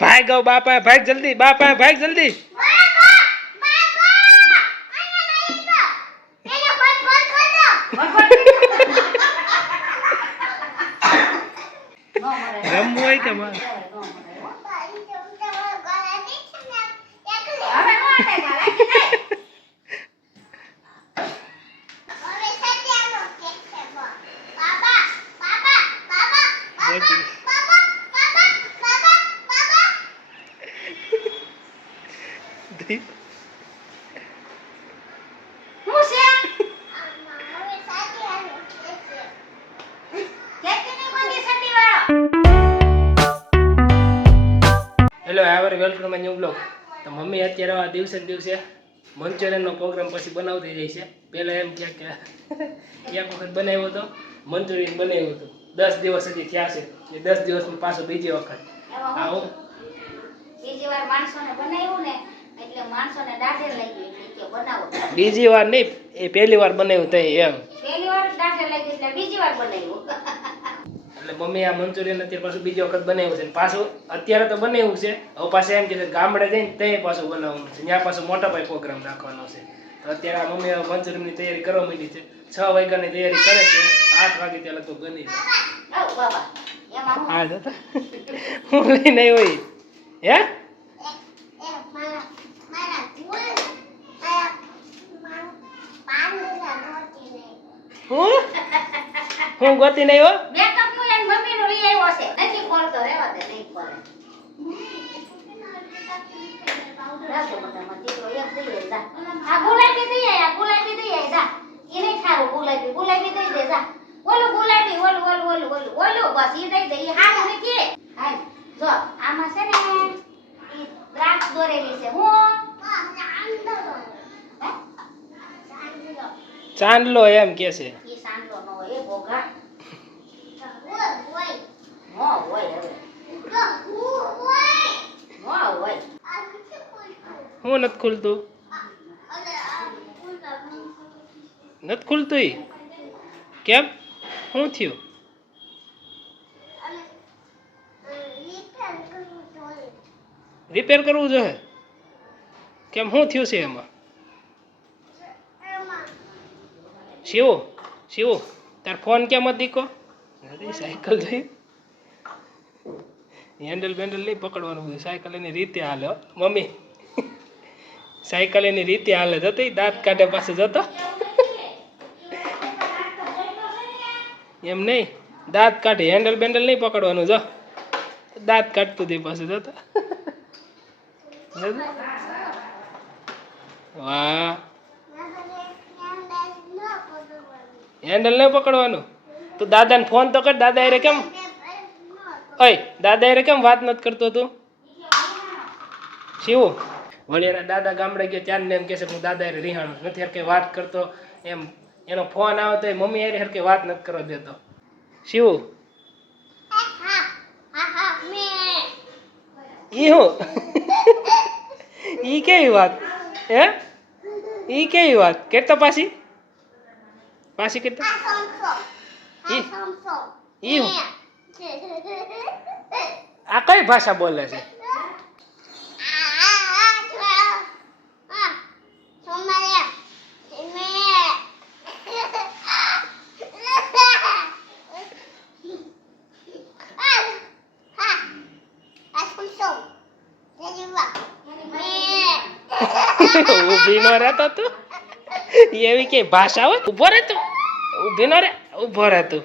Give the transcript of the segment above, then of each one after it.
ભાગ ગો બાપા ભાગ જલ્દી બાપા ભાગ જલ્દી રમવું હોય કે માં hello our welcome my new blog. તો મમ્મી અત્યારે આ દિવસે મંચુરિયનનો પ્રોગ્રામ પછી બનાવતી રહી છે. પહેલાં એમ કે એક વખત બનાવ્યો હતો મંચુરિયન બનાવ્યું હતું 10 દિવસ સુધી થયા છે એ 10 દિવસમાં પાછો બીજી વખત આવો બીજી વાર માણસોને બનાવ્યું ને એટલે માણસોને દાઢે લાગી એટલે બનાવો બીજી વાર નહીં એ પહેલી વાર બનાવ્યું તઈ એમ પહેલી વાર દાઢે લાગી એટલે બીજી વાર બનાવ્યું એટલે મમ્મી આ મંચુરિયન અત્યારે પાછું બીજી વખત બનાવ્યું છે પાછું અત્યારે તો બનાવ્યું છે હવે પાછું એમ કે ગામડે જઈને તે પાછું બનાવવાનું છે ત્યાં પાછું મોટા પાયે પ્રોગ્રામ રાખવાનો છે તો અત્યારે આ મમ્મી મંચુરિયનની તૈયારી કરવા માંડી છે 6 વાગ્યાની તૈયારી કરે છે 8 વાગે ત્યાં લગભગ બની જાય ઓ બાબા એમાં હા જતા હું લઈને આવ્યો હે હું ગોતી નહીં હો મેકઅપ નું એન મમ્મી નું લઈ આવ્યો છે નથી ખોલતો રેવા દે નહીં ખોલે રાખો બટામાં દીકરો એક દઈ જા આ ગુલાબી દઈ જા એને ખારું ગુલાબી દઈ દે જા ઓલું ગુલાબી ઓલું બસ ઈ દઈ દે ઈ હારું નથી હાલ જો આમાં છે ને ઈ દ્રાક્ષ દોરેલી છે હું ચાંદલો એમ કે છે ઈ સાંડલો નો હોય એ ભોગા હોય હવે હું નથી ખુલતું નથી ખુલતું ઈ કેમ શું થયું રિપેર કરવું જોઈએ કેમ શું થયું છે એમાં શિવો તાર ફોન કેમ હતી દીકો સાયકલ જોઈ હેન્ડલ બેન્ડલ નહીં પકડવાનું બધું સાયકલ એની રીતે હાલે હો મમ્મી સાયકલ એની રીતે હાલે જતી દાંત કાઢે પાસે જતો એમ નહીં દાંત કાઢે હેન્ડલ બેન્ડલ નહીં પકડવાનું જો દાંત કાઢતું તે પાસે જતો વાહ હેન્ડલ નહીં પકડવાનું તું દાદાને ફોન તો કર દાદા એરે કેમ ઓય દાદા એરે કેમ વાત નથી કરતો તું શિવ વળી એના દાદા ગામડે ગયો ત્યારને એમ કહેશે હું દાદા એરે રિહાણું નથી હરકે વાત કરતો એમ એનો ફોન આવે તો એ મમ્મી એરે હરકે વાત નથી કરવા દેતો શિવ ઈ હું ઈ કેવી વાત હે ઈ કેવી વાત કેતો પાછી કેતો ઈ હું આ કઈ ભાષા બોલે છે ઊભી નો રહેતો તું એવી કે ભાષા હોય ઉભો રહે તું ઊભી નો રે ઉભો રહે તું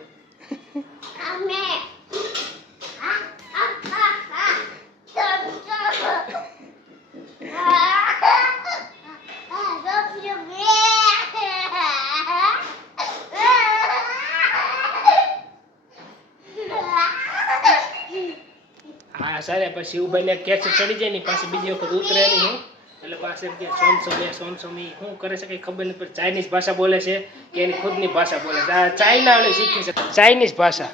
હા સારે પછી શિવભાઈ ને કેચ ચડી જાય ને પાછી બીજી વખત ઉતરે નહીં હું એટલે પાછળ કે સોનસોમી શું કરે છે કઈ ખબર નથી પણ ચાઇનીઝ ભાષા બોલે છે કે એની ખુદની ભાષા બોલે છે ચાઇના વાળી શીખી છે ચાઇનીઝ ભાષા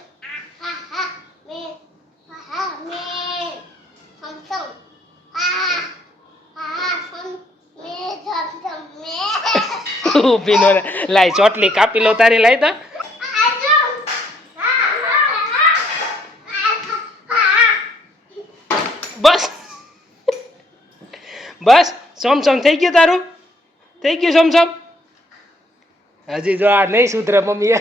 ઊભી નો લાઈ ચોટલી કાપી લો તારી લાઈ તો બસ બસ સોમ થઈ ગયું તારું થઈ ગયું સોમ હજી જો આ નહીં સુધરે મમ્મી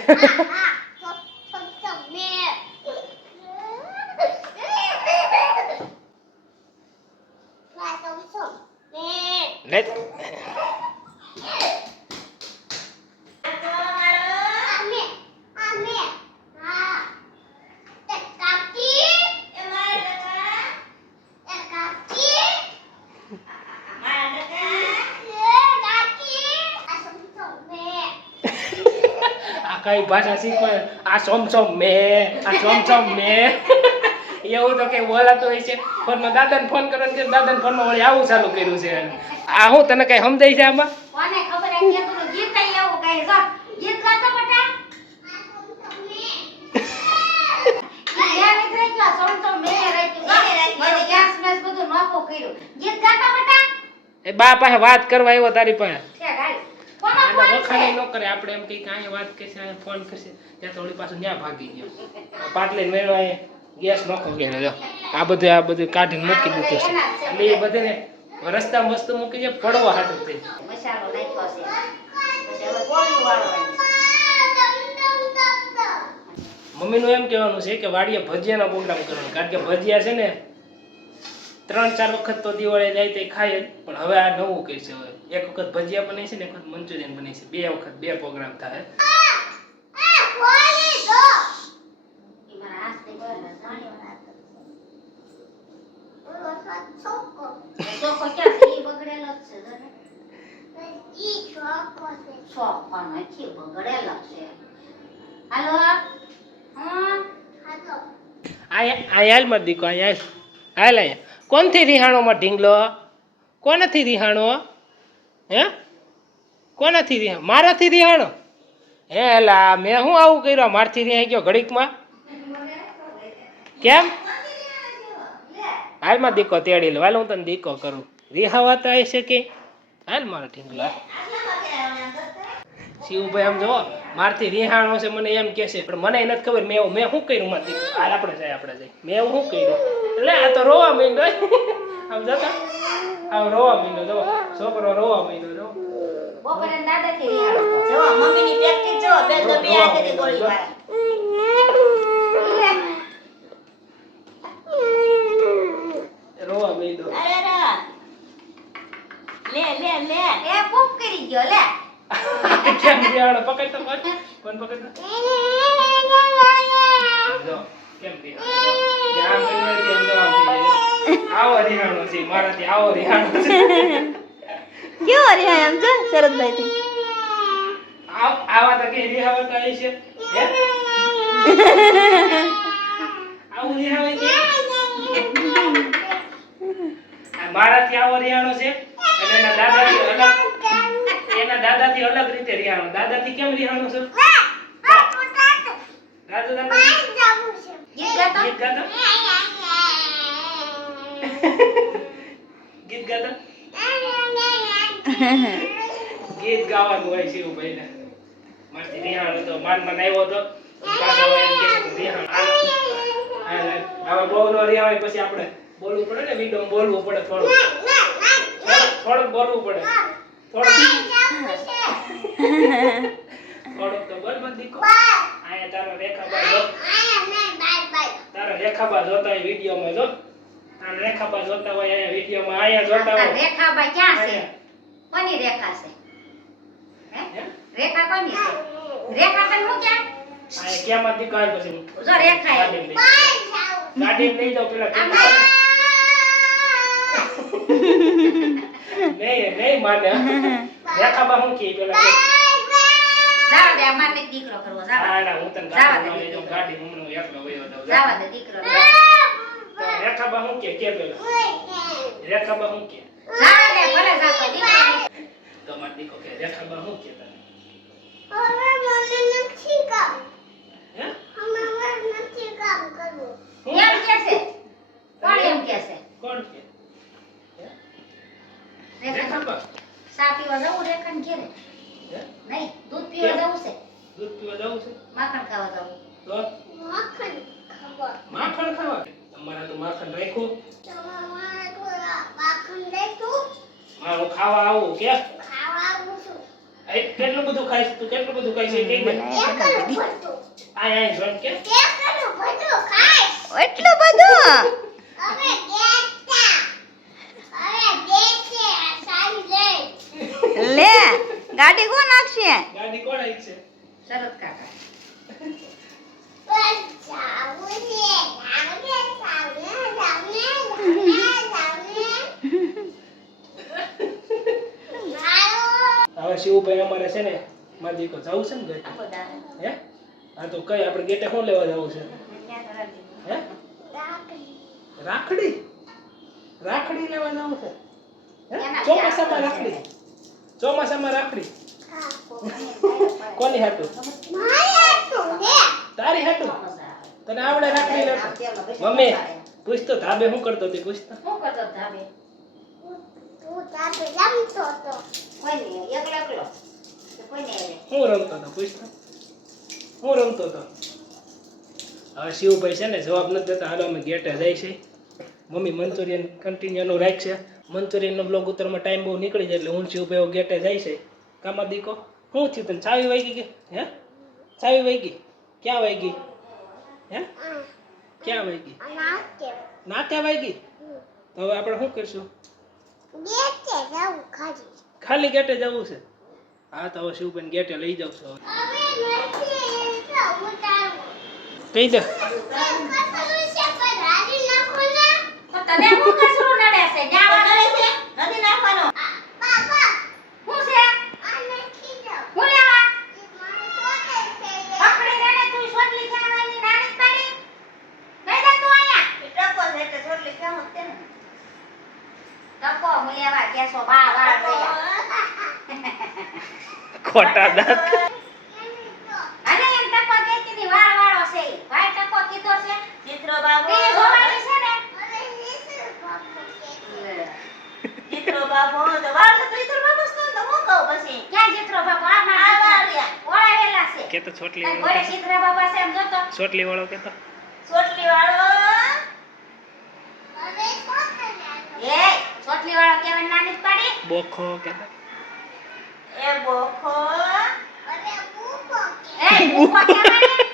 લે કઈ ભાષા શીખવા આ સોમ મે આ સોમ મે એવું તો કઈ બોલાતો હોય છે ફોનમાં દાદાને ફોન કરવાનો કે દાદાને ફોનમાં વળી આવું ચાલુ કર્યું છે આ હું તને કઈ સમજાય છે આમાં કોને ખબર આ કે તું ગીત કઈ એવું કઈ જો ગીત ગાતો બટા યાર ઇતરે ક્લા સોમ મે રહી ગેસ મેસ બધું નોકો કર્યું ગીત ગાતા બટા એ બા પાસે વાત કરવા આવ્યો તારી પાસે છે ગાડી આના વખાણ ન કરે આપણે એમ કઈ કાંઈ વાત કરશે ફોન કરશે ત્યાં તો ઓલી પાછું ન્યા ભાગી ગયો પાટલે મેળવા ગેસ નોખો કર્યો જો આ બધું કાઢીને મૂકી દીધું છે એટલે એ બધાને રસ્તામાં વસ્તુ મૂકી છે પડવા હાટું થઈ મસાલો નાખ્યો છે પછી હવે કોળિયું વાળવાની મમ્મીનું એમ કહેવાનું છે કે વાડીએ ભજીયાનો પ્રોગ્રામ કરવાનો કારણ કે ભજીયા છે ને 3-4 વખત તો દિવાળી જાય તો ખાય જ પણ હવે આ નવું કહે છે હવે એક વખત ભજીયા બને છે ને એક વખત મંચુરિયન બને છે 2 વખત 2 પ્રોગ્રામ થાય આયાલ મત દીકો આયાલ હાલ આયા કોનથી રિહાણો માં ઢીંગલો કોનાથી રિહાણો હે કોનાથી રિહાણો મારાથી રિહાણો હે એલા મેં હું આવું કર્યું મારથી રિહાઈ ગયો ઘડીકમાં કેમ હાલમાં દીકો તેડી લે હાલ હું તને દીકો કરું રિહાવાતા હશે કે હાલ મારા ઢીંગલા શિવભાઈ આમ જો મારથી રિહાણો છે મને એમ કે છે પણ મને નથી ખબર મેં શું કર્યું મારથી હાલ આપણે જાય મેં એવું શું કર્યું એટલે આ તો રોવા માંડ્યો આમ જતા આમ રોવા માંડ્યો જો છોકરો રોવા માંડ્યો જો બપોરે દાદાથી રિહાડો જો મમ્મીની પ્રેક્ટિસ જો બે તો બે હાથેથી ગોળી મારે રોવા માંડ્યો લે એ પૂપ કરી ગયો લે કેમ રિહાણો પકડ તો કોણ પકડ જો કેમ રિહાણો જામ કરી દે આવો રિહાણો છે મારાથી આવો રિહાણો છે કેવો રિહાય આમ જો શરદભાઈ થી આવા તો કે રિહાવતા હશે હે આવું રિહાવે કે મારાથી આવો રિહાણો છે અને એના દાદાથી અલગ રીતે રિહાણો દાદાથી કેમ રિહાણો છે દાદા ગીત ગાતો ગીત ગાતો ગીત ગાવાનું હોય છે એવું ભાઈ ને મારથી રિહાણો તો માન આવ્યો તો પાછો એમ કે છે રિહાણ હવે બહુ નો રિહાણ પછી આપણે બોલવું પડે ને વિડીયો બોલવું પડે થોડુંક બોલવું પડે થોડુંક તો બોલ મત દીકો આયા તારો રેખાબા જો તારો રેખાબા જોતા હોય વિડીયોમાં જો તારો રેખાબા જોતા હોય આયા વિડીયોમાં આયા જોતા હોય રેખાબા ક્યાં છે કોની રેખા છે હે રેખા કોની છે રેખા તને હું ક્યાં આયા કેમાં દીકો આય પછી જો રેખા ગાડી લઈ જાવ પેલા નહીં માને રેખાબા હું કે પેલા જાવા દે અમારને દીકરો કરવો જાવા ના હું તને ગાડી લઈ જાઉં ગાડી હું એકલો વયો દઉં જાવા દે દીકરો રેખાબા હું કે પેલા રેખાબા હું કે જાવા દે ભલે જાતો દીકરો તમાર દીકો કે રેખાબા હું કે તને હવે મને નથી કામ હે મને નથી કામ કરવું એમ કે છે કોણ એમ કે છે કોણ કે રેખા સા પીવા જવું રેખાને ઘેરે હે નહીં દૂધ પીવા જવું છે દૂધ પીવા જવું છે માખણ ખાવા જવું તો માખણ ખાવા માખણ ખાવા અમારા તો માખણ રાખ્યું. હા હું ખાવા આવું કે કેટલું બધું ખાઈશ તું? કેટલું બધું ખાઈશ એ કહી દે. આય જોન કે એટલું બધું લે ગાડી કોણ નાખશે? ગાડી કોણ આવી છે? શરદ કાકા હવે શિવભાઈ અમારે છે ને મારા દીકો જવું છે ને ગેટે. હે હા તો કઈ આપણે ગેટે શું લેવા જવું છે? હે રાખડી? રાખડી લેવા જવું છે? હે ચોમાસામાં રાખડી? ચોમાસામાં રાખડી કોની હાટું? તારી હાટું? તને આવડે રાખડી લેતા? મમ્મી પૂછ તો ધાબે શું કરતો હતી? પૂછ તો. શું કરતો ધાબે? કોઈ નહીં એકલો એકલો કોઈ નહીં હું રમતો હતો? પૂછ તો. હું રમતો હતો? હવે શિવભાઈ છે ને જવાબ નથી દેતા. હાલો અમે ગેટે જાય છે. મમ્મી મંચુરિયન કન્ટિન્યુનું રાખશે. મંચુરિયનનો બ્લોગ ઉતરમાં ટાઈમ બહુ નીકળી જાય એટલે હું શિવભાઈ ગેટે જાય છે. કામા દીકો શું થયું તને? ચાવી વાગી ગઈ? હે ચાવી વાગી? ક્યાં વાગી? હે ક્યાં વાગી? નાકે વાગી? તો હવે આપણે શું કરશું? ખાલી ગેટે જવું છે? હા તો હવે શિવભાઈ ગેટે લઈ જાવ છો. કહી દે. તને હું કસરું નડે છે? જાવા નડે છે? નથી નાખવાનો. હું છે? હું લેવા? પકડી લેને તું સોટલી ખાવાની નાની પાડી. લઈ જા તું અહીંયા. ટકો છે એટલે સોટલી ખાવું જ તેને. ટકો હું લેવા કેસો બા બા લઈ આ. ખોટા દાંત. અને એમ ટકો કેતી ની વાળ વાળો છે. ભાઈ ટકો કીધો છે. ચિત્રો બાબુ. તે જોવાની છે ને. ચિત્રો બાબુ તો વાળ છે ચિત્રો બાબુ તો હું કહું પછી. ક્યાં ચિત્રો બાબુ? આ વાળિયા. ઓળાવેલા છે. કે તો છોટલી બોલે વાળો. ચિત્ર બાબા છે એમ જોતો. છોટલી વાળો કે તો. ચોટલી વાળો એ ચોટલી વાળો કેવા નાની જ પાડી બોખો કે તો. એ બોખો અરે બુખો એ બુખો કેવાની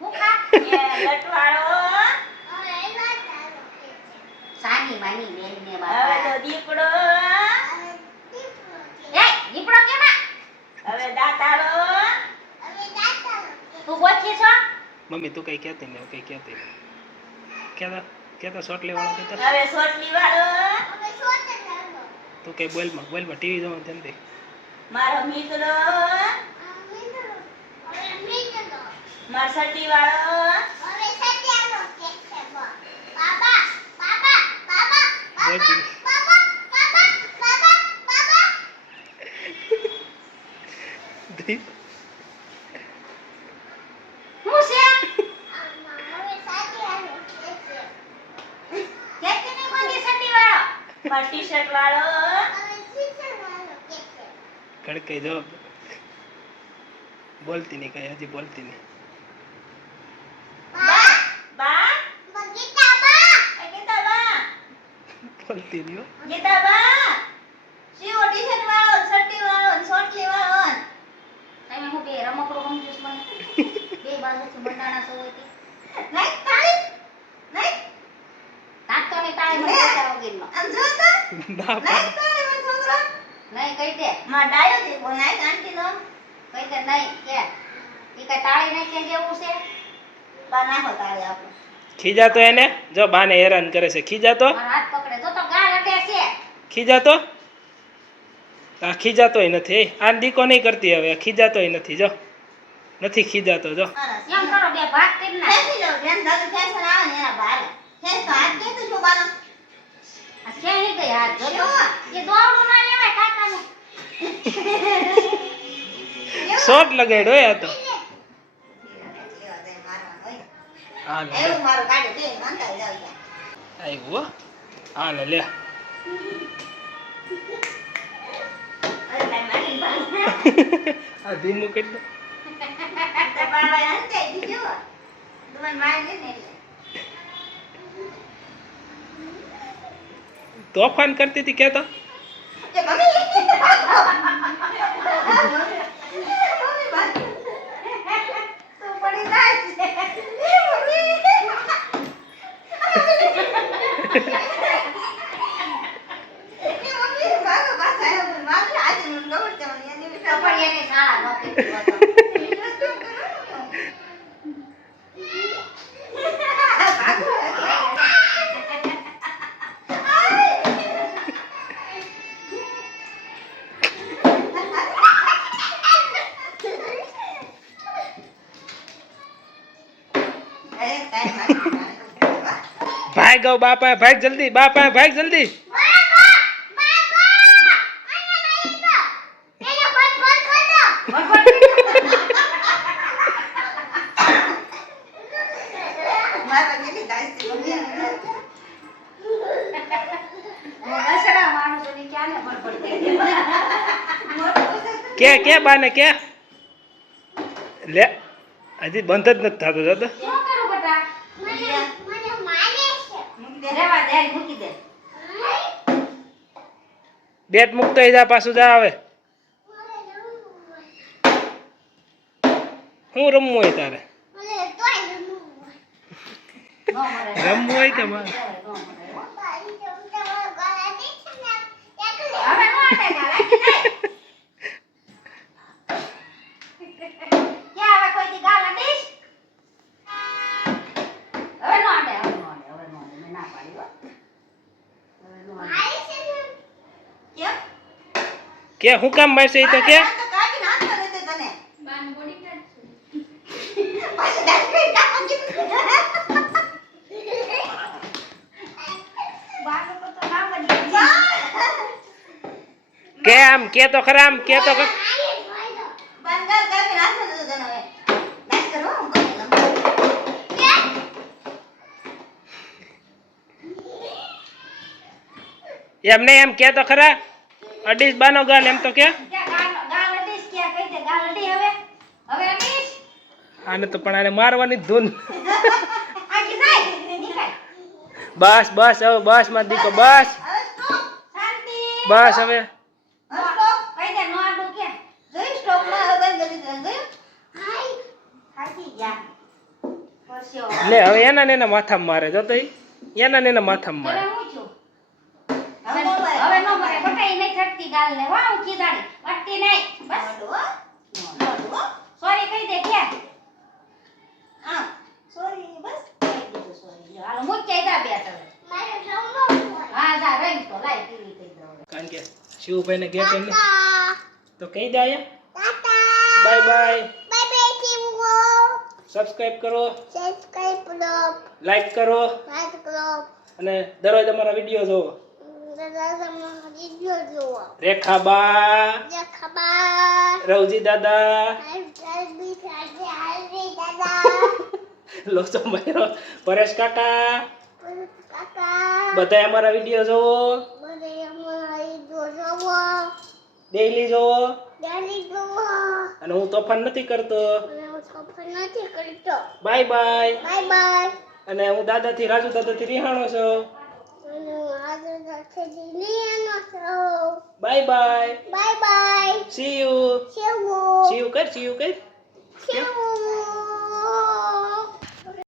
બુખા એ લટવાળો અરે લટવાળો સાની માની બેન ને બાબા હવે તો દીપડો એ દીપડો કેમાં હવે દાતાળો તું બોચી છો મમ્મી તું કઈ કહેતી ને કઈ કહેતી કે તો છોટલી વાળો કે તો. હવે ચોટલી વાળો હવે ચોટલી વાળો તું કઈ બોલમાં ટીવી જોવા ધ્યાન દે. મારો મિત્રો મારો સટી વાળો હવે સટી આલો કે છે બાબા બાબા બાબા બોલતી. બાબા બાબા બાબા બાબા દી. હું છે હવે સટી આલો કે છે કે ની કોની સટી વાળો મારો ટી-શર્ટ વાળો હવે ટી-શર્ટ વાળો કે છે કડકાઈ જવાબ દે. બોલતી નહીં કઈ હજી બોલતી નહીં. બા બા ગીતા બા એ ગીતા બા બોલતી નહીં હો. ગીતા બા શિવો ટી-શર્ટ વાળો સટી વાળો સોટલી વાળો તમે હું બે રમકડો સમજુસ મને બે બાજુથી બંડાણા સો હોય નહીં તાળી નહીં તાતો ની તાળી મને બતાવો ગીરનો આમ જો તો ના નહીં તાળી મને છોકરો નહીં કહી દે માં ડાયો દે બોલાય આંટી નો કહી દે નહીં કે ઈ કઈ તાળી નહીં કે જેવું છે બા નાખો તાળી આપણે ખીજાતો એને જો બાને હેરાન કરે છે. ખીજાતો મારો હાથ પકડે તો ગાલ અડે છે ખીજાતો આ ખીજાતોય નથી. આ દીકો નહીં કરતી હવે ખીજાતોય નથી. જો નથી ખીજાતો. જો એમ કરો બે ભાગ કરી નાખ ખેંચી લો બેન દાદુ ફેશન આવે ને એના બહાર ખેંચ તો હાથ કે તો શું બાનો આ ખેંચી ગઈ હાથ જો એ દોડું ના લેવાય કાકાનું શોટ લગાડ્યો આ તો. હા લે એવું મારું કાઢી દે મંતા જાવ આવ્યો. હા લે લે. અરે ભાઈ મારી પાસે આ ધીમું કરી દો. બાબા અંતે દીજો તું મને મારી દે ને એટલે તોફાન કરતી હતી કે તો કે મમ્મી તું પડી જાય છે મમ્મી પણ એને શાળા નોકરી ભાગ ગો બાપા ભાગ જલ્દી બાપા ભાગ જલ્દી કે બાને કે લે હજી બંધ જ નથી થતો દાદા બેટ મૂકતો જા પાછું જા આવે હું રમવું હોય તારે રમવું હોય કે મારે કે હું કામ મારશે ઈ તો કે કે આમ કે તો ખરા આમ કે તો એમ નહીં એમ કે તો ખરા અડીસ બાનો ગાલ એમ તો કે આને તો પણ આને મારવાની ધૂન બસ બસ હવે બસ માં દીકો બસ બસ હવે લે હવે એના ને એના માથામાં મારે જો તો એના ને એના માથામાં મારે હવે નો મરે બટાઈ નહીં છટતી ગાલ ને વાહ ઊંચી દાડી વટતી નહીં બસ સોરી કહી દે કે હા સોરી બસ કહી દીધું સોરી હાલો મુચ્ચે જા બે તવે મારે જમવો હા જા રંગ તો લાઈ પીવી કહી દઉં કારણ કે શિવભાઈ ને ગેટ એમને તો કહી દે આયા bye bye bye bye શિવો subscribe કરો લાઈક કરો કરો અને દરરોજ અમારા વિડીયો જોવો જોવો રેખાબા રવજી દાદા લોચો મહેરો પરેશ કાકા બધા અમારા વિડીયો જોવો ડેઈલી જોવો અને હું તોફાન નથી કરતો બાય બાય અને હું દાદાથી રાજુ દાદાથી રિહાણો છું બાય બાય સી યુ કર